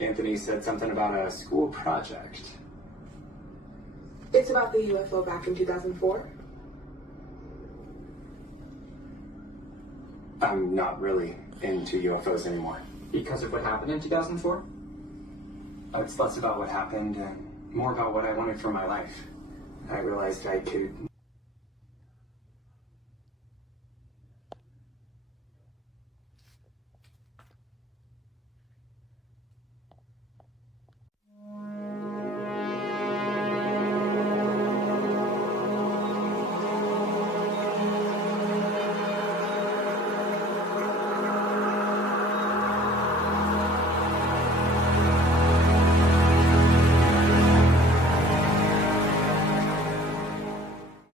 Anthony said something about a school project. It's about the UFO back in 2004. I'm not really into UFOs anymore. Because of what happened in 2004? It's less about what happened and more about what I wanted for my life. I realized I could